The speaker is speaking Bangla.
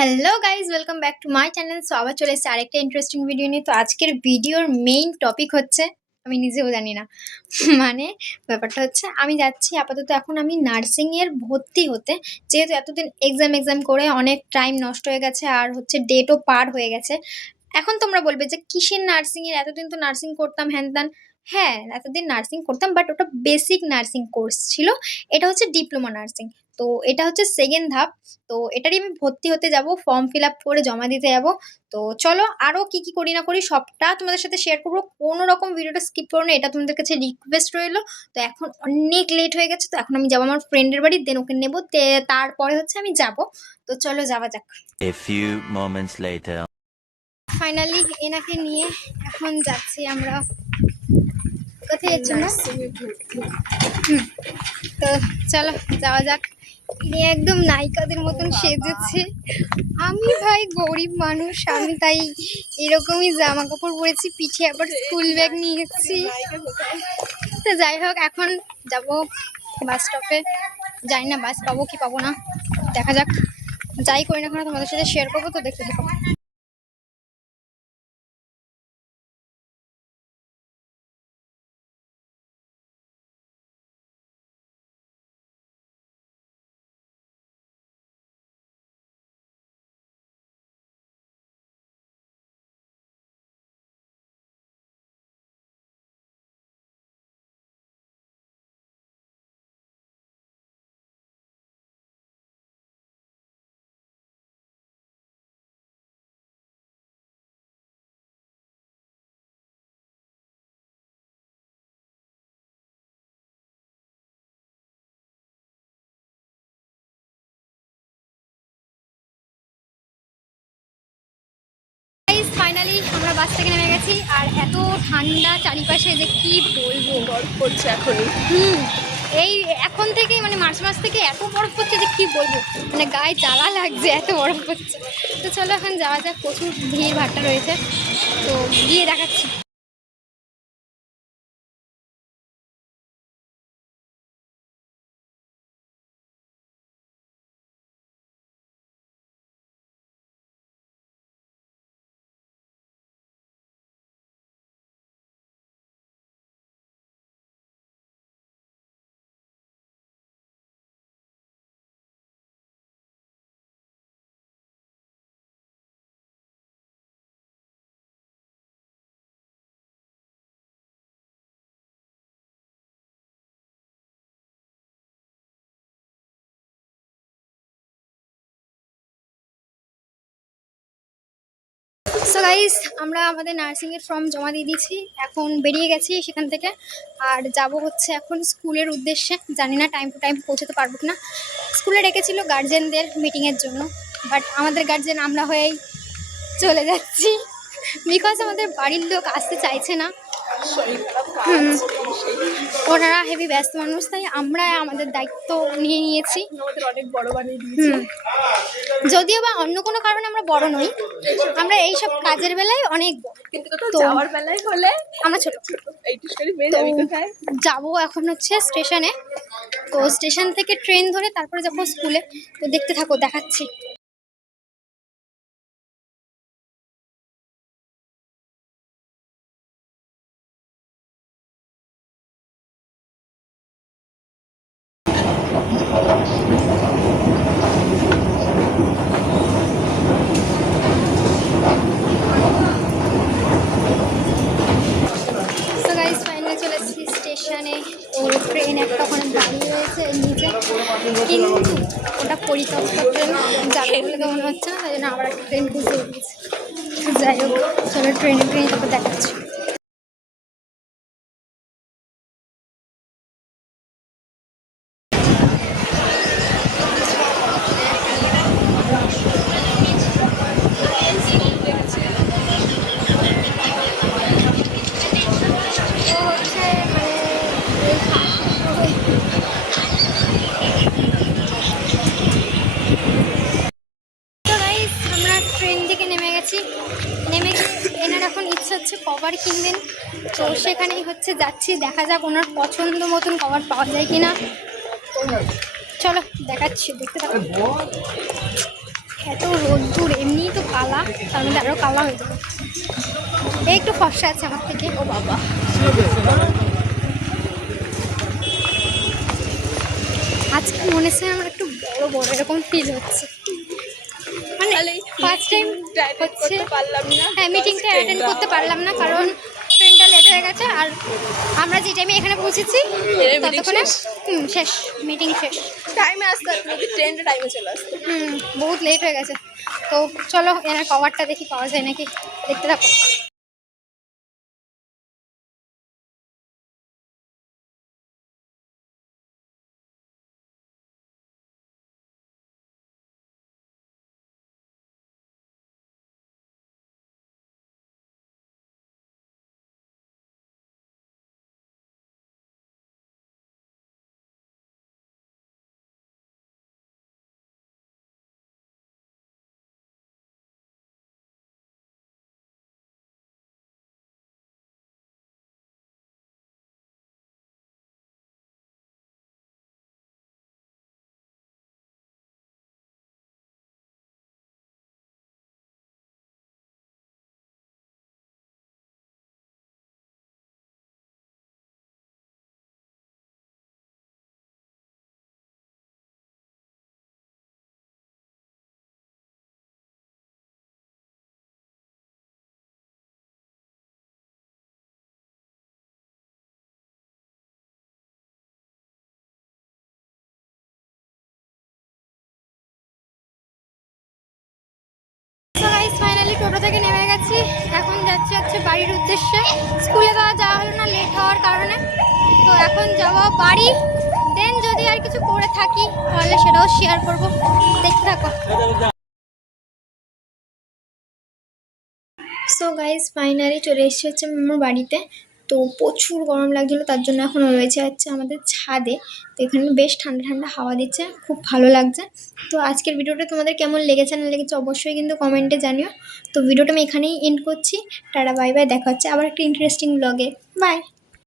Hello guys, welcome back to my channel. So আবার চলে এসেছে আরেকটা ইন্টারেস্টিং ভিডিও নিয়ে। তো আজকের ভিডিওর মেইন টপিক হচ্ছে, আমি নিজেও জানি না মানে ব্যাপারটা হচ্ছে আমি যাচ্ছি আপাতত এখন আমি নার্সিংয়ের ভর্তি হতে। যেহেতু এতদিন এক্সাম করে অনেক টাইম নষ্ট হয়ে গেছে আর হচ্ছে ডেটও পার হয়ে গেছে। এখন তোমরা বলবে যে কিসের নার্সিংয়ের, এতদিন তো নার্সিং করতাম হ্যান ত্যান। হ্যাঁ, এতদিন নার্সিং করতাম, বাট ওটা বেসিক নার্সিং কোর্স ছিল। এটা হচ্ছে ডিপ্লোমা নার্সিং। তো এটা হচ্ছে সেকেন্ড ধাপ। তো এটারই আমি ভর্তি হতে যাব, ফর্ম ফিল আপ করে জমা দিতে যাব। তো চলো আরও কি কি করি না করি সবটা তোমাদের সাথে শেয়ার করবো। কোনো রকম ভিডিওটা স্কিপ করো না, এটা তোমাদের কাছে রিকোয়েস্ট রইলো। তো এখন অনেক লেট হয়ে গেছে, তো এখন আমি যাবো আমার ফ্রেন্ডের বাড়ি, দেন ওকে নেবো, তারপরে হচ্ছে আমি যাব। তো চলো যাওয়া যাক। A few moments later. Finally এনাকে নিয়ে এখন যাচ্ছি আমরা। কোথায় যাচ্ছি না? তো চলো যাওয়া যাক। ইনি একদম নায়িকাদের মতন সেজেছে। আমি ভাই গরিব মানুষ, আমি তাই এরকমই জামা কাপড় পরেছি, পিঠে আবার স্কুল ব্যাগ নিয়েছি। তো যাই হোক, এখন যাব বাস স্টপে। জানি না বাস পাবো কি পাবো না, দেখা যাক। যাই করি না কেন তোমাদের সাথে শেয়ার করবো, তো দেখতে থাকো। ফাইনালি আমরা বাস থেকে নেমে গেছি, আর এত ঠান্ডা চারিপাশে যে কি বলবো। বরফ পড়ছে এখনই। এই এখন থেকেই মানে মার্চ মাস থেকে এত বরফ পড়ছে যে কি বলবো, মানে গায়ে জ্বালা লাগছে, এত বরফ পড়ছে। তো চলো এখন যাওয়া যাক, প্রচুর ভিড় ভাট্টা রয়েছে, তো গিয়ে দেখাচ্ছি। সো গাইস, আমরা আমাদের নার্সিংয়ের ফর্ম জমা দিয়ে দিয়েছি, এখন বেরিয়ে গেছি সেখান থেকে। আর যাব হচ্ছে এখন স্কুলের উদ্দেশ্যে। জানি না টাইম টু টাইম পৌঁছতে পারবো না। স্কুলে ডেকেছিল গার্জেনদের মিটিংয়ের জন্য, বাট আমাদের গার্জেন আমরা হয়েই চলে যাচ্ছি, বিকজ আমাদের বাড়ির লোক আসতে চাইছে না। ওনারা হেভি ব্যস্ত মানুষ, তাই আমরা আমাদের দায়িত্ব নিয়ে নিয়েছি। অনেক বড় বানিয়ে দিয়েছে। যদিও বা অন্য কোনো কারণে আমরা বড় নই, আমরা এইসব কাজের বেলায় অনেক বড়, কিন্তু কোথাও যাওয়ার বেলায় হলে আমরা ছোট। এইটুকুনি মেয়ে যাবি কোথায়? যাবো এখন হচ্ছে স্টেশনে। তো স্টেশন থেকে ট্রেন ধরে তারপরে যাবো স্কুলে। তো দেখতে থাকো, দেখাচ্ছি। সো গাইস, ফাইনালি চলে এসেছি স্টেশনে। তো ট্রেন একটা ওখানে দাঁড়িয়ে রয়েছে নিচে, কিন্তু ওটা পরিত্যক্ত ট্রেন যাবে বলে তো মনে হচ্ছে না, তাই জন্য আবার একটা ট্রেন খুঁজে দিয়েছি। যাই হোক, চলো ট্রেনে তারপর দেখাচ্ছি। আমরা ট্রেন থেকে নেমে গেছি। এনার এখন ইচ্ছা হচ্ছে কভার কিনবেন, তো সেখানেই হচ্ছে যাচ্ছি। দেখা যাক ওনার পছন্দ মতন কভার পাওয়া যায় কিনা। চলো দেখাচ্ছি, দেখতে থাকো। এত রোদ্দুর, এমনিই তো কালা, তার মধ্যে আরও কালা হয়ে যাবে। এই একটু ফর্সা আছে আমার থেকে। ও বাবা, আজকে মনে হচ্ছে আমার একটু বড় বড় এরকম ফিল হচ্ছে, মানে ফার্স্ট টাইম হচ্ছে। করতে পারলাম না। হ্যাঁ, মিটিংটা অ্যাটেন্ড করতে পারলাম না কারণ ট্রেনটা লেট হয়ে গেছে। আর আমরা যে টাইমে এখানে পৌঁছেছি ততক্ষণে শেষ, মিটিং শেষ। টাইমে আসতে আসতে ট্রেনটা টাইমে চলে আসতে। বহুত লেট হয়ে গেছে। তো চলো এনার কভারটা দেখি পাওয়া যায় নাকি, দেখতে থাকো। ফাইনালি টোটো থেকে নেমে গেছি, এখন যাচ্ছি হচ্ছে বাড়ির উদ্দেশ্যে। স্কুলে তো যাওয়া হলো না লেট হওয়ার কারণে, তো এখন যাবো বাড়ি। দেন যদি আর কিছু করে থাকি তাহলে সেটাও শেয়ার করব, দেখতে থাকো। সো গাইজ ফাইনালি চলে এসেছি হচ্ছে আমার বাড়িতে। তো প্রচুর গরম লাগছিলো, তার জন্য এখন রয়েছে হচ্ছে আমাদের ছাদে। তো এখানে বেশ ঠান্ডা ঠান্ডা হাওয়া দিচ্ছে, খুব ভালো লাগছে। তো আজকের ভিডিওটা তোমাদের কেমন লেগেছে না লেগেছে অবশ্যই কিন্তু কমেন্টে জানিও। তো ভিডিওটা আমি এখানেই এন্ড করছি। টাটা বাই বাই, দেখা হচ্ছে আবার একটা ইন্টারেস্টিং ব্লগে। বাই।